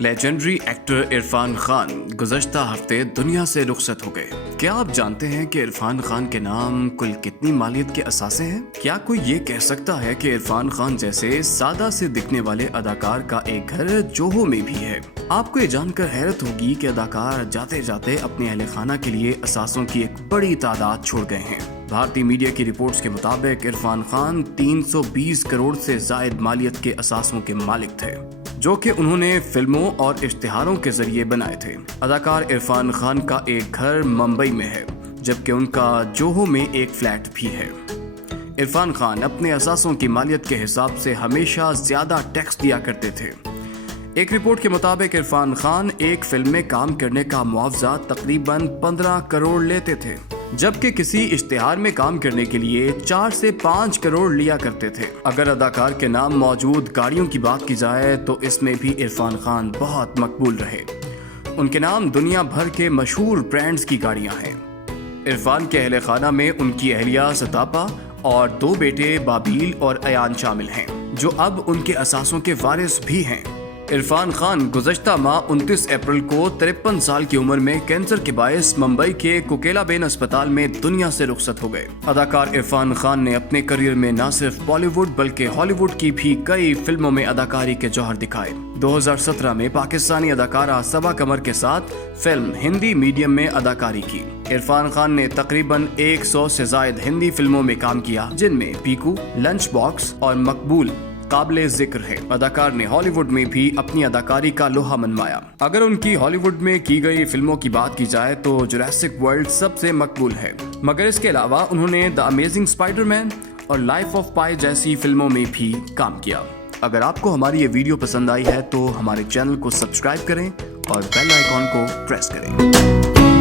Legendary actor Irfan Khan गुज़श्ता हफ्ते दुनिया से रुखसत हो गए। क्या आप जानते हैं कि इरफान खान के नाम कुल कितनी मालियत के असासे हैं? क्या कोई ये कह सकता है कि इरफान खान जैसे सादा से दिखने वाले अदाकार का एक घर जोहो में भी है? आपको ये जानकर हैरत होगी कि अदाकार जाते जाते अपने अहले खाना के लिए असासों की एक बड़ी तादाद छोड़ गए हैं। भारतीय मीडिया की रिपोर्ट्स के मुताबिक इरफान खान 320 करोड़ से जायद मालियत के असासों के मालिक थे, जो कि उन्होंने फिल्मों और इश्तिहारों के जरिए बनाए थे। अदाकार इरफान खान का एक घर मुंबई में है, जबकि उनका जोहो में एक फ्लैट भी है। इरफान खान अपने असासों की मालियत के हिसाब से हमेशा ज्यादा टैक्स दिया करते थे। एक रिपोर्ट के मुताबिक इरफान खान एक फिल्म में काम करने का मुआवजा तकरीबन 15 करोड़ लेते थे, जबकि किसी इश्तिहार में काम करने के लिए 4 से 5 करोड़ लिया करते थे। अगर अदाकार के नाम मौजूद गाड़ियों की बात की जाए तो इसमें भी इरफान खान बहुत मकबूल रहे। उनके नाम दुनिया भर के मशहूर ब्रांड्स की गाड़ियां हैं। इरफान के अहले खाना में उनकी अहलिया सतापा और 2 बेटे बाबील और अयान शामिल हैं, जो अब उनके असासों के वारिस भी हैं। इरफान खान गुज़श्ता माह 29 अप्रैल को 53 साल की उम्र में कैंसर के बायस मुंबई के कोकिलाबेन अस्पताल में दुनिया से रुखसत हो गए। अदाकार इरफान खान ने अपने करियर में न सिर्फ बॉलीवुड बल्कि हॉलीवुड की भी कई फिल्मों में अदाकारी के जौहर दिखाए। 2017 में पाकिस्तानी अदाकारा सबा कमर के साथ फिल्म हिंदी मीडियम में अदाकारी की। इरफान खान ने तकरीबन 100 से जायद हिंदी फिल्मों में काम किया, जिनमें पीकू, लंच बॉक्स और मकबूल काबिले जिक्र है। अदाकार ने हॉलीवुड में भी अपनी अदाकारी का लोहा मनवाया। अगर उनकी हॉलीवुड में की गई फिल्मों की बात की जाए तो जुरासिक वर्ल्ड सबसे मकबूल है, मगर इसके अलावा उन्होंने द अमेजिंग स्पाइडरमैन और लाइफ ऑफ पाई जैसी फिल्मों में भी काम किया। अगर आपको हमारी ये वीडियो पसंद आई है तो हमारे चैनल को सब्सक्राइब करें और बेल आइकॉन को प्रेस करें।